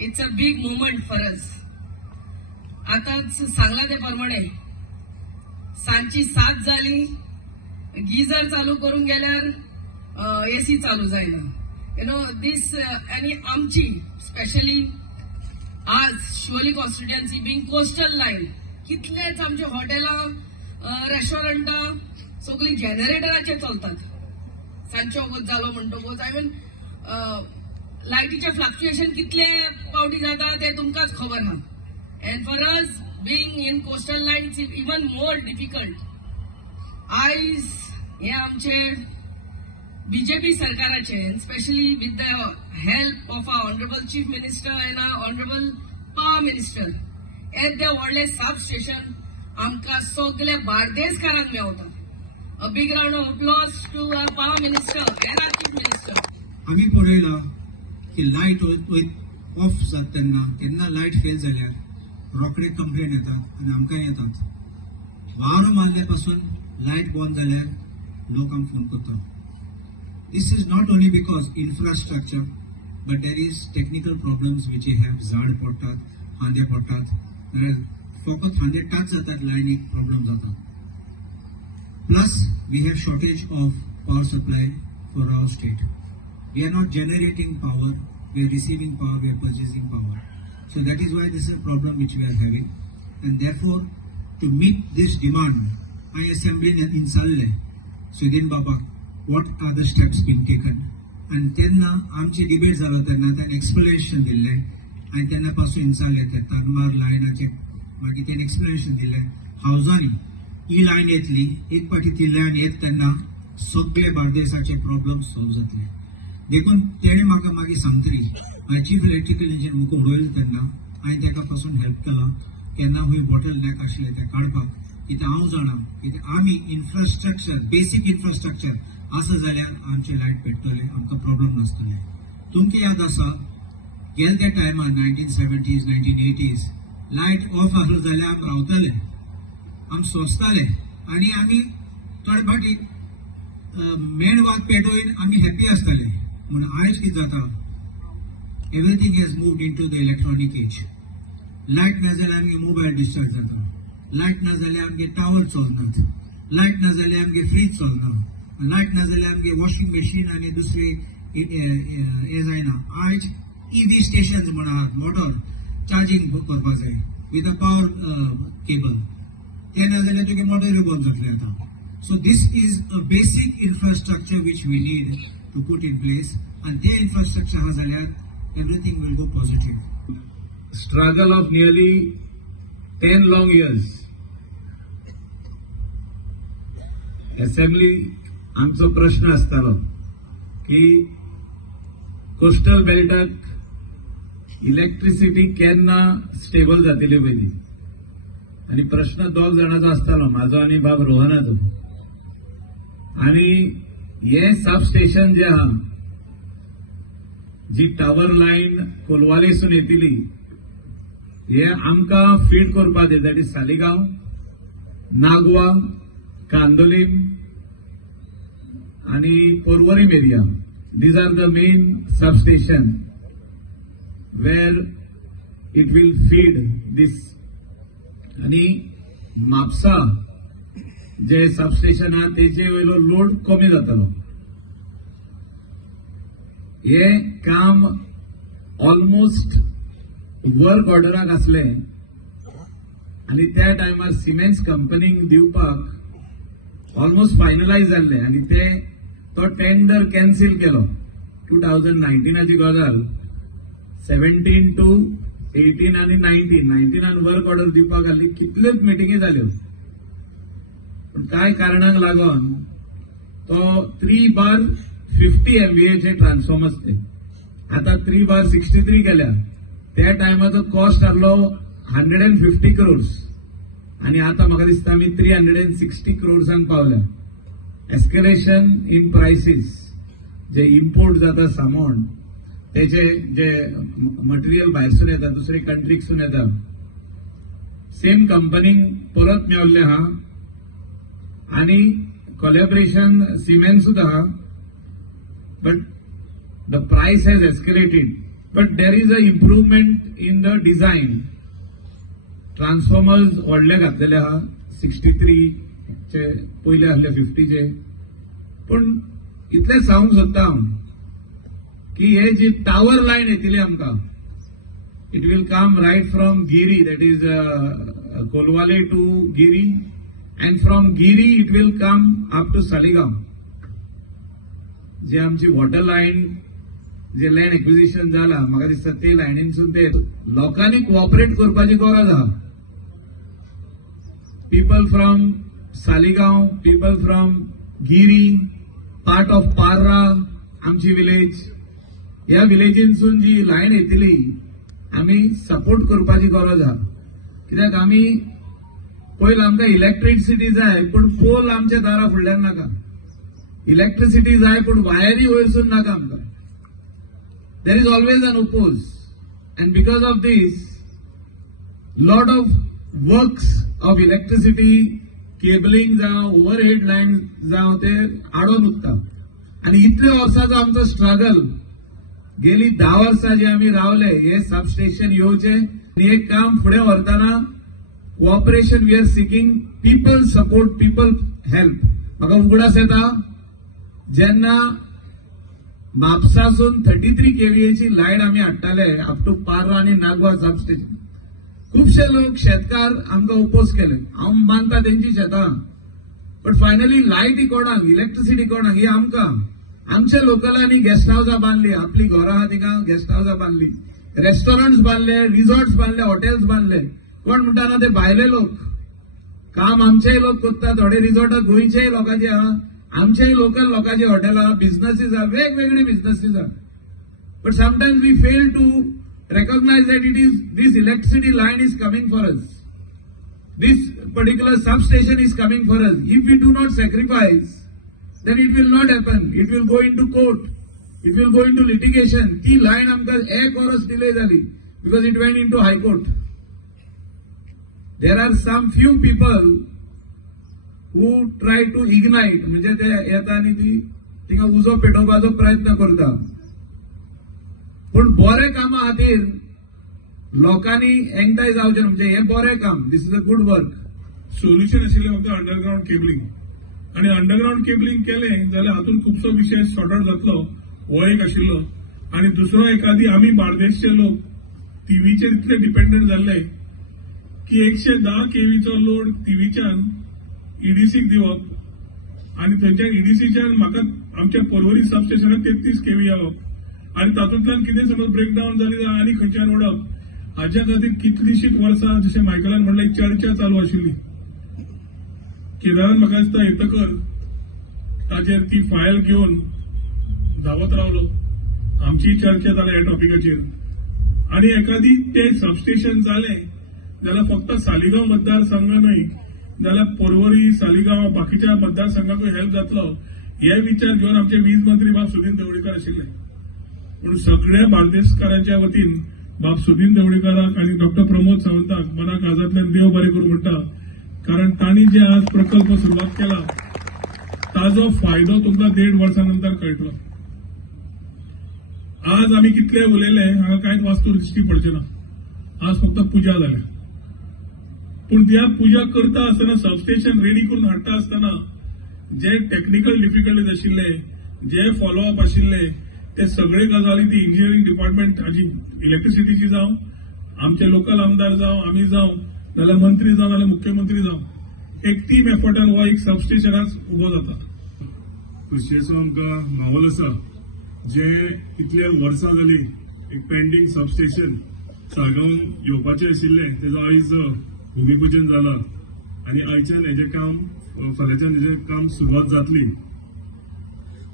It's a big moment for us. आता सांगला ते प्रमाणे सांची 7 झाली, गिजर चालू करून गेल्यार एसी चालू जायना. यु नो दिस आणि आमची स्पेशली आज Siolim constituency being coastal line कितलेच आमचे हॉटेलां रेस्टॉरंटां सगळी जनरेटराचेर चलतात. सांजचो वगत जालो म्हणटकूच आय मीन लायटीचे फ्लक्च्युएशन कितले पावटी जाता ते तुमकांच खबर आहा. And for us being in coastal line it's even more difficult. आयज हे आमचे बीजेपी सरकाराचे specially with the help of our honourable chief minister and our honourable power minister येदे व्हडले सब स्टेशन आमकां सगळ्या बार्देसकारांक Mewat. A big round of applause to our power minister and our chief minister. आम्ही पळयला की लायट ऑफ जाता तेन्ना light fail जाल्यार रोखडे कंप्लेन येतात आनी आमकां येतात. वारो मारल्यापासून लायट बंद जाल्यार लोक आमकां फोन करतात. This is not only because infrastructure, but there is technical problems which we have. झाड पडतात, खांदे पडतात, फकत खांदे टच जातात लायनीक प्रॉब्लेम जाता. Plus, we have shortage of power supply for our state. We are not generating power, we are receiving power, we are purchasing power. So that is why this is a problem which we are having. And therefore, to meet this demand, I assembled in Salle, Sudin Baba, what are the steps being taken? And tenna आमची debate झालो तेन्ना त्यान explanation दिले आणि तेन्ना पासून इन्साल येतात तानमार लायनाचे मागीर त्यान explanation दिले हावजांनी ही लायन येतली एक पाटी ती लायन येत तेन्ना सगळे बार्देसाचे प्रॉब्लेम सॉल्व जातले. देखून तेणे म्हाका मागीर सांगतली हांवें चीफ इलेक्ट्रिकल इंजिनियर मुको उडयलो तेन्ना हांवें तेका पासून हेल्प केला केन्ना खूंय बॉटल नॅक आसले ते काडपाक. कित्याक हांव जाणा कित्याक आमी इन्फ्रास्ट्रक्चर बेसीक इन्फ्रास्ट्रक्चर आसा जाल्यार आमचे लायट पेटतले आमकां प्रॉब्लेम नासतले. तुमकां याद आसा गेल्या त्या टायमार 1970s 1980s लायट ऑफ आसलो जाल्यार आमी रावताले आम सोंसताले आनी आमी थोडे फाटी मेण वाग पेटोवन आमी हॅप्पी आसताले. पूण आयज कितें जाता everything has moved in to the electronic age. Light ना जाल्यार आमगे मोबायल डिस्चार्ज जाता, लायट ना जाल्यार आमगे टावर चलनात, लायट ना जाल्यार आमगे फ्रीज चलना, लायट ना जाल्यार आमगे वॉशिंग मशीन आनी दुसरे हे जायना. आयज ईवी स्टेशन म्हण आहात मोटर चार्जिंग करपाक जाय विथ अ पावर केबल ते ना जाल्यार तुगे मोटरूय बंद जातले आतां. So this is a basic infrastructure which we need to put in place आनी ते इन्फ्रास्ट्रक्चर आहा जाल्यार everything will go positive. Struggle of nearly 10 long years. Assembly आमचो प्रश्न आसतालो की कोस्टल बेल्टाक इलेक्ट्रिसिटी केन्ना स्टेबल जातली पयली. आणि प्रश्न 2 जाणांचो आसतालो म्हाजो आनी बाब रोहनाचो. आणि हे सब स्टेशन जे आहा जी टावर लायन कोलवालेसून येतली हे आमकां फीड करपाक जाय. दॅट इज सालिगांव, नागवा, कांदोलीम आणि Porvorim area. These are the main substation where it will feed this. आणि म्हापसा जे सबस्टेशन आहा तेचे वयलो लोड कमी जातलो. हे काम ऑलमोस्ट वर्क ऑर्डराक आसले आणि त्या टायमार सिमेंट्स कंपनीक दिवपाक ऑलमोस्ट फायनलायज जाल्ले आणि ते तो टेंडर कॅन्सील केलो. 2019ची गजाल 17 to 18 आणि 19 वर्क ऑर्डर दिवपाक आसली. कितल्योच मिटिंगी जाल्यो पण काय कारणाक लागून तो 3/50 MVA ट्रान्सफॉर्मर्स ते आता 3/63 केल्या. त्या टायमाचो कॉस्ट आसलो 150 crores आणि आता म्हाका दिसता आमी 360 crores पावल्या. एस्केलेशन इन प्रायसीस जे इम्पोर्ट जाता सामान त्याचे जे मटेरियल भायरसून येता दुसरे कंट्रीकसून येता सेम कंपनीक परत मेवल्ले आहा आणि कोलॅबरेशन सिमेंट सुद्धा आहा. But the price has escalated but there is a improvement in the design. Transformers व्हडले घातलेले आहा 63 चे पयले आहले 50 चे पण इतले सांगूंक सोदता हांव की हे जी टावर लायन येतली आमकां it will come right from Guirim that is Colvale to Guirim and from Guirim it will come up to Saligao. जे आमची वॉटर लायन जे लँड एक्विजिशन जाला म्हाका दिसता ते लायनीनसून ते लोकांनी कोऑपरेट करपाची गरज आहा. People from Saligaon, people from Giri, part of Parra, आमची विलेज, ह्या विलेजींसून जी लायन येतली आमी सपोर्ट करपाची गरज आहा. कित्याक आमी पयलीं आमकां इलेक्ट्रिसिटी जाय पूण पोल आमच्या दारा फुडल्यान नाका. इलेक्ट्रिसिटी जाय पूण वायरी वयरसून नाका आमकां. There is always an oppose and because of this lot of works of electricity cabling जावं ओव्हरहेड लायन जावं ते आडोन उरता. आनी इतले वर्सांचो आमचो स्ट्रगल गेली 10 वर्सां जे आमी रावले हे सबस्टेशन येवचे आनी हे काम फुडें व्हरतना cooperation we are seeking people support people help. म्हाका उगडास येता जेन्ना म्हापसासून 33 kVA लायन आमी हाडटाले अप टू पार्रा आनी नागवा सबस्टेशन खूपशे लोक शेतकार आमकां ओपोज केले. हांव मानता तेंची शेतां बट फायनली लायटी कोणाक इलेक्ट्रिसिटी कोणाक ही आमकां. आमच्या लोकलांनी गेस्ट हावसां बांदली आपली घरां आहा थिंगा गेस्ट हावसां बांदली रेस्टॉरंट्स बांदले रिसॉर्ट्स बांदले हॉटेल्स बांदले. कोण म्हणटा ते भायले लोक काम आमचेय लोक करता. थोडे रिसॉर्टां गोंयचेय लोकांचे आहा आमचेय लोकल लोकांचे हॉटेलां बिझनेसीस आहा वेगवेगळी बिझनेसीस आहा. But sometimes we fail to recognize that it is this electricity line is coming for us. This particular substation is coming for us. If we do not sacrifice, then it will not happen. It will go into court. It will go into litigation. ती line आमकां एक वर्स delay झाली because it went into high court. There are some few people who try to ignite म्हणजे ते येता आनी ती तिंगा उजो पेटोवपाचो प्रयत्न करता. पण बरे कामा खातीर लोकांनी एकठांय जावचें म्हणजे हे बरें काम. This is a good work. Solution आशिल्लें फक्त अंडरग्राउंड केबलिंग आनी अंडरग्राउंड केबलिंग केलें जाल्यार हातूंत खुबसो विशय सॉर्ट आउट जातलो हो एक आशिल्लो. आनी दुसरो एखादी आमी बार्देसचे लोक टीव्हीचेर इतले डिपेंडंट जाल्ले की 110 kVचो लोड टीव्हीच्यान ईडीसीक दिवप आनी थंयच्यान ईडीसीच्यान म्हाका आमच्या पर्वरी सबस्टेशनाक 33 kV येवप आनी तातूंतल्यान कितें समज ब्रेकडावन जाली जाल्यार आनी खंयच्यान ओडप हाच्या खातीर कितलीशींच वर्सां जशें मायकलान म्हणलें एक चर्चा चालू आशिल्ली. केदारान म्हाका दिसता येतकर ताचेर ती फायल घेवन धांवत रावलो. आमची चर्चा जाल्या ह्या टॉपिकाचेर आनी एखादी ते सबस्टेशन जालें जाल्यार फक्त सालिगांव मतदारसंघ न्हय जाल्यार पर्वरी सालिगांव बाकीच्या मतदारसंघाकूय हेल्प जातलो हे विचार घेवन आमचे वीज मंत्री बाब सुदीन ढवळीकर आशिल्ले. पूण सगळ्या बार्देसकारांच्या वतीन बाब सुदीन ढवळीकराक आनी डॉक्टर प्रमोद सावंताक मनाक काळजांतल्यान देव बरें करूं म्हणटा. कारण तांणी जे आज प्रकल्प सुरवात केला ताजो फायदो तुमकां 1.5 वर्सां नंतर कळटलो. आज आमी कितले उलयले हांगा कांयच वास्तू दिश्टी पडचे ना. आज फक्त पुजा जाल्या पूण त्या पुजा करता आसतना सबस्टेशन रेडी करून हाडटा आसतना जे टेक्निकल डिफिकल्टीज आशिल्ले जे फॉलोअप आशिल्ले ते सगळे गजाली ती इंजिनियरिंग डिपार्टमेंट हाजी इलेक्ट्रिसिटीची जावं आमचे लोकल आमदार जावं आमी जावं नाल्यार मंत्री जावं नाल्यार मुख्यमंत्री जावं एक टीम एफर्टान हो एक सबस्टेशन आज उबो जाता. खोशयेचो आमकां माहोल आसा जे इतले वर्सां जाली एक पेंडींग सबस्टेशन साळगांव येवपाचें आशिल्लें तेजो आयज भुमीपूजन जालां आनी आयच्यान हेजें काम फाल्यांच्यान हेजें काम सुरवात जातली.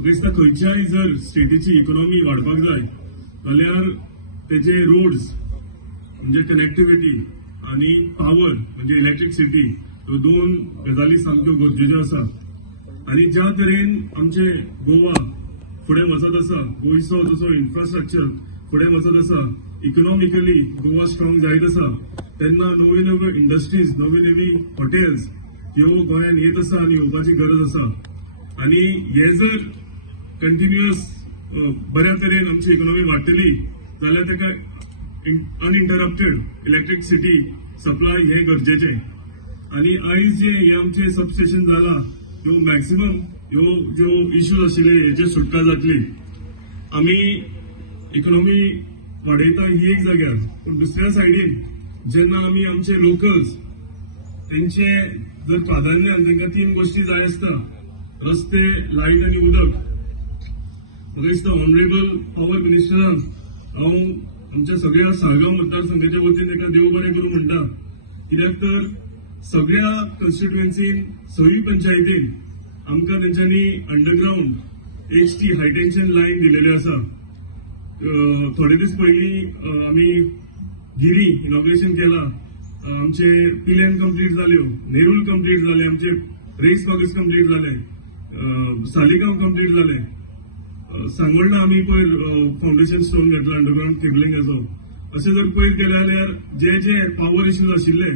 म्हाका दिसता खंयच्याय जर स्टेटीची इकॉनॉमी वाडपाक जाय जाल्यार तेजे रोड्स म्हणजे कनेक्टिविटी आनी पावर म्हणजे इलेक्ट्रिसिटी ह्यो 2 गजाली सामक्यो गरजेच्यो आसा. आनी ज्या तरेन आमचे गोवा फुडें वचत आसा गोंयचो जसो इन्फ्रास्ट्रक्चर फुडें वचत आसा इकॉनॉमिकली गोवा स्ट्रॉंग जायत आसा तेन्ना नव्यो नव्यो इंडस्ट्रीज नवी नवी हॉटेल्स ह्यो गोंयांत येत आसा आनी येवपाची गरज आसा. आनी हे जर कंटिन्युअस बऱ्या तरेन आमची इकॉनॉमी वाडटली जाल्यार ताका अनइंटरप्टेड इलेक्ट्रिसिटी सप्लाय हे गरजेचे. आणि आयज जे हे आमचे सबस्टेशन जाला ह्यो मॅक्सिमम ह्यो ज्यो इश्यूज आशिल्ले हेचे सुटका जातली. आमी इकॉनॉमी वाडयता ही एक जाग्यार, पूण दुसऱ्या सायडीन जेन्ना आमी आमचे लोकल्स तेंचे जर प्राधान्यान तांकां 3 गोष्टी जाय आसता, रस्ते, लायट आनी उदक. म्हाका दिसता ऑनरेबल पॉवर मिनिस्टरान हांव आमच्या सगळ्या साळगांव मतदारसंघाच्या वतीन ताका देव बरें करूं म्हणटा. कित्याक तर सगळ्या कॉन्स्टिट्युएन्सीन 6 पंचायतीन आमकां तेंच्यांनी अंडरग्राउंड HT हाय टेन्शन लायन दिलेली आसा. थोडे दीस पयलीं आमी गिरी इनॉग्रेशन केला. आमचे पिलेन कंप्लीट जाल्यो, नेरूल कंप्लीट जाले, आमचे रेस कॉलेज कंप्लीट जाले, सालिगांव कंप्लीट जाले. सांगोळडा आमी पयर फाउंडेशन स्टोन घेतला अंडरग्राउंड केबलिंगाचो. अशें जर पयर केले जाल्यार जे जे पॉवर इश्यूज आशिल्ले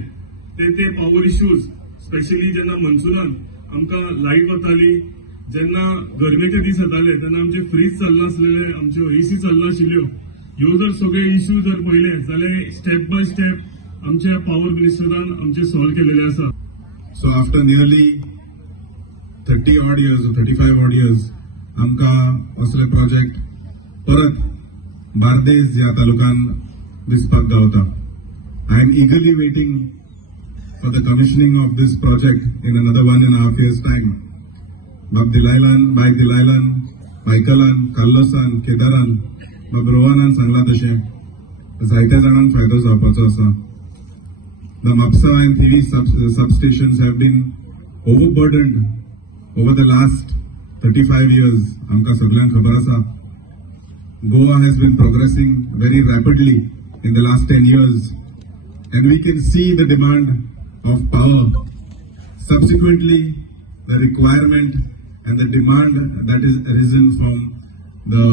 ते पॉवर इश्यूज स्पेशली जेन्ना मनसुनान आमकां लायट वताली, जेन्ना गरमेचे दीस येताले तेन्ना आमचे फ्रीज चलनासलेले, आमच्यो AC चलनाशिल्ल्यो. ह्यो जर सगळे इश्यू जर पळयले जाल्यार स्टेप बाय स्टेप आमच्या पॉवर मिनिस्टरान आमचे सॉल्व केलेले आसा. So after nearly 30 odd years or 35 odd years, आमकां असले प्रोजेक्ट परत बार्देस ह्या तालुकान दिसपाक गावता. I am eagerly waiting for the commissioning of this project in another 1.5 years time. बाब दिलायलान, बायक दिलायलान, बायकलान, काल्लोसान, केदारान, बाब रोहनान सांगला तशें जायत्या जाणांक फायदो जावपाचो आसा. The Mapsa and Thiwi substations have been overburdened over the last 35 years. आमकां सगळ्यांक खबर आसा. Goa has been progressing very rapidly in the last 10 years, and we can see the demand of power. Subsequently, the requirement and the demand that is arisen from the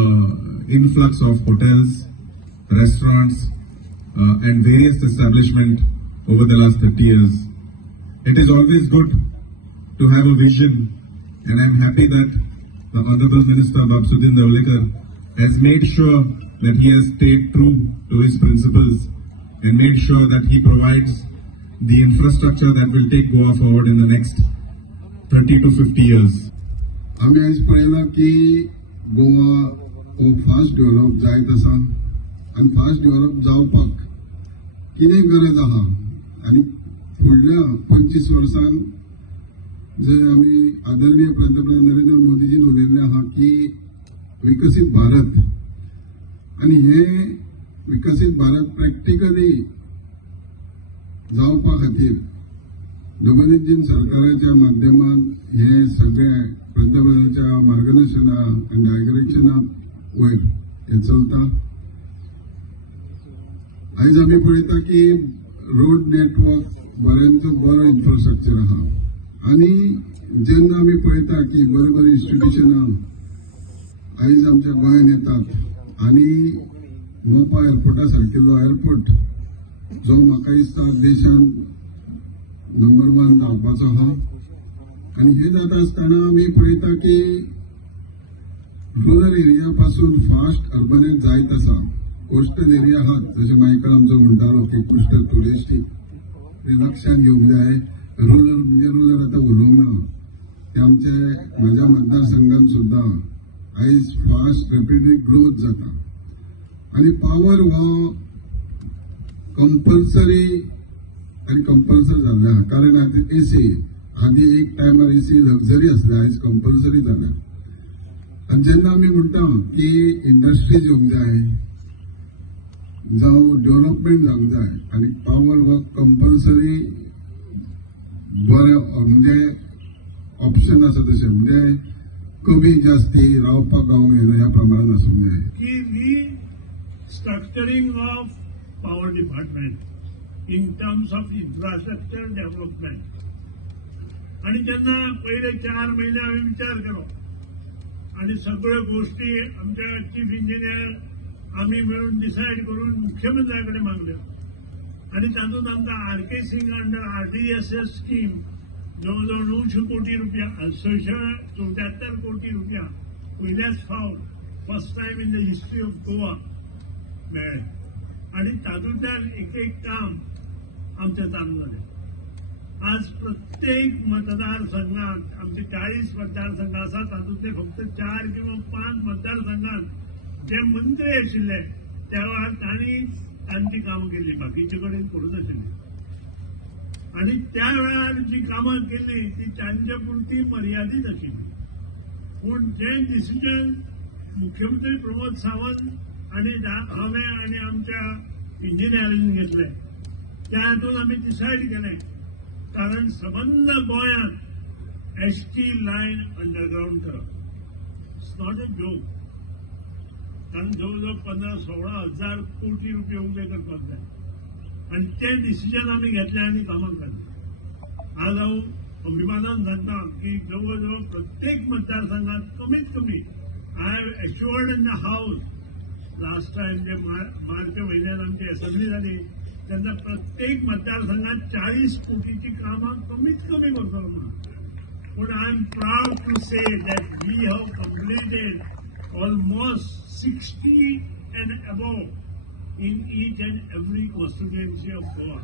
influx of hotels, restaurants, and various establishments over the last 30 years. It is always good to have a vision, and I am happy that the Honorable Minister Babsuddin Davlekar has made sure that he has stayed true to his principles and made sure that he provides the infrastructure that will take Goa forward in the next 30 to 50 years. आम्ही आज पळयला की गोवा खूप fast develop जायत आसा आणि fast develop जावपाक कितें गरज आहा आणि फुडल्या 25 वर्षांत जे आम्ही आदरणीय पंतप्रधान नरेंद्र मोदीजीन उलयल्ले आहा की विकसित भारत, आणि हे विकसित भारत प्रॅक्टिकली जावपा खातीर नवनीतजीन सरकाराच्या माध्यमान हे सगळे पंतप्रधानाच्या मार्गदर्शना आणि डायरेक्शना वयर हे चलता. आज आम्ही पळयता की रोड नेटवर्क बऱ्यांचो बरो इन्फ्रास्ट्रक्चर आहा, आणि जेन्ना आम्ही पळयता की बरे बरे इन्स्टिट्यूशनां आयज आमच्या गोंयांत येतात, आणि मोपा एअरपोर्टा सारकेलो एअरपोर्ट जो म्हाका दिसता देशांत नंबर 1 जावपाचो आहा. आणि हे जाता आसतना आमी पळयता की रुरल एरिया पासून फास्ट अर्बनायज जायत आसा. कोस्टल एरिया आहात जशें मायकल आमचो म्हणटालो की कोस्टल टुरिस्टीक ते लक्षात घेवंक जाय. रुरल म्हणजे रुरल आतां उलोवंक ना, ते आमचे म्हाज्या मतदारसंघात सुद्दां आयज फास्ट रॅपिडली ग्रोथ जाता. आणि पॉवर हो कंपल्सरी आणि कंपल्सरी जाल्ले आहा, कारण आतां AC आधी एक टायमार AC लक्झरी आसले, आयज कंपल्सरी जाल्या. आणि जेन्ना आमी म्हणटा की इंडस्ट्रीज येवंक जाय जावं डेव्हलपमेंट जावंक जाय, आणि पॉवर हो कंपल्सरी बरे म्हणजे ऑप्शन आसा तशें, म्हणजे कमी जास्ती रावपाक गावंक येना ह्या प्रमाणात आसूंक जाय. की restructuring of power department in terms of infrastructure development. आणि जेन्ना पहिले 4 महिने आम्ही विचार केलो आणि सगळ्यो गोष्टी आमच्या चीफ इंजिनियर आम्ही मिळून डिसाईड करून मुख्यमंत्र्याकडे मागल्यो. आणि तातूंत आमकां RK Singh under RDSS scheme जवळजवळ 900 कोटी रुपया 674 कोटी रुपया पहिल्याच फावट first time in the history of Goa मेळ्ळे आणि तातूंतल्यान एक एक काम आमचें चालू जालें. आज प्रत्येक मतदारसंघात आमचे 40 मतदारसंघ आसात, तातूंतले फक्त 4 किंवा 5 मतदारसंघात जे मंत्री आशिल्ले त्या वेळार तांची कामां केली, बाकीचे कडेन करूं नाशिल्ली. आणि त्या वेळार जी कामां केली ती तांच्या पुरती मर्यादीत आशिल्ली. पूण जे डिसिजन मुख्यमंत्री प्रमोद सावंत आणि हांवें आनी आमच्या इंजिनियरांनी घेतले त्या हातूंत आमी डिसायड केलें, कारण सबंद गोंयांत एसटी लायन अंडरग्राउंड करप इट्स नॉट अ जोक. कारण जवळजवळ 15-16 हजार कोटी रुपये उबे करपाक जाय आणि ते डिसिजन आमी घेतले आनी कामां काडली. आज हांव अभिमानान सांगता की जवळजवळ प्रत्येक मतदारसंघात कमीत कमी I have एश्युअर्ड in the house last time जे मार्च महिन्यात आमची असेंब्ली झाली तेन्ना प्रत्येक मतदारसंघात 40 कोटीची कामां कमीत कमी करतलो म्हणून. पूण I am proud to say that we have completed almost 60 and above in each and every constituency of Goa.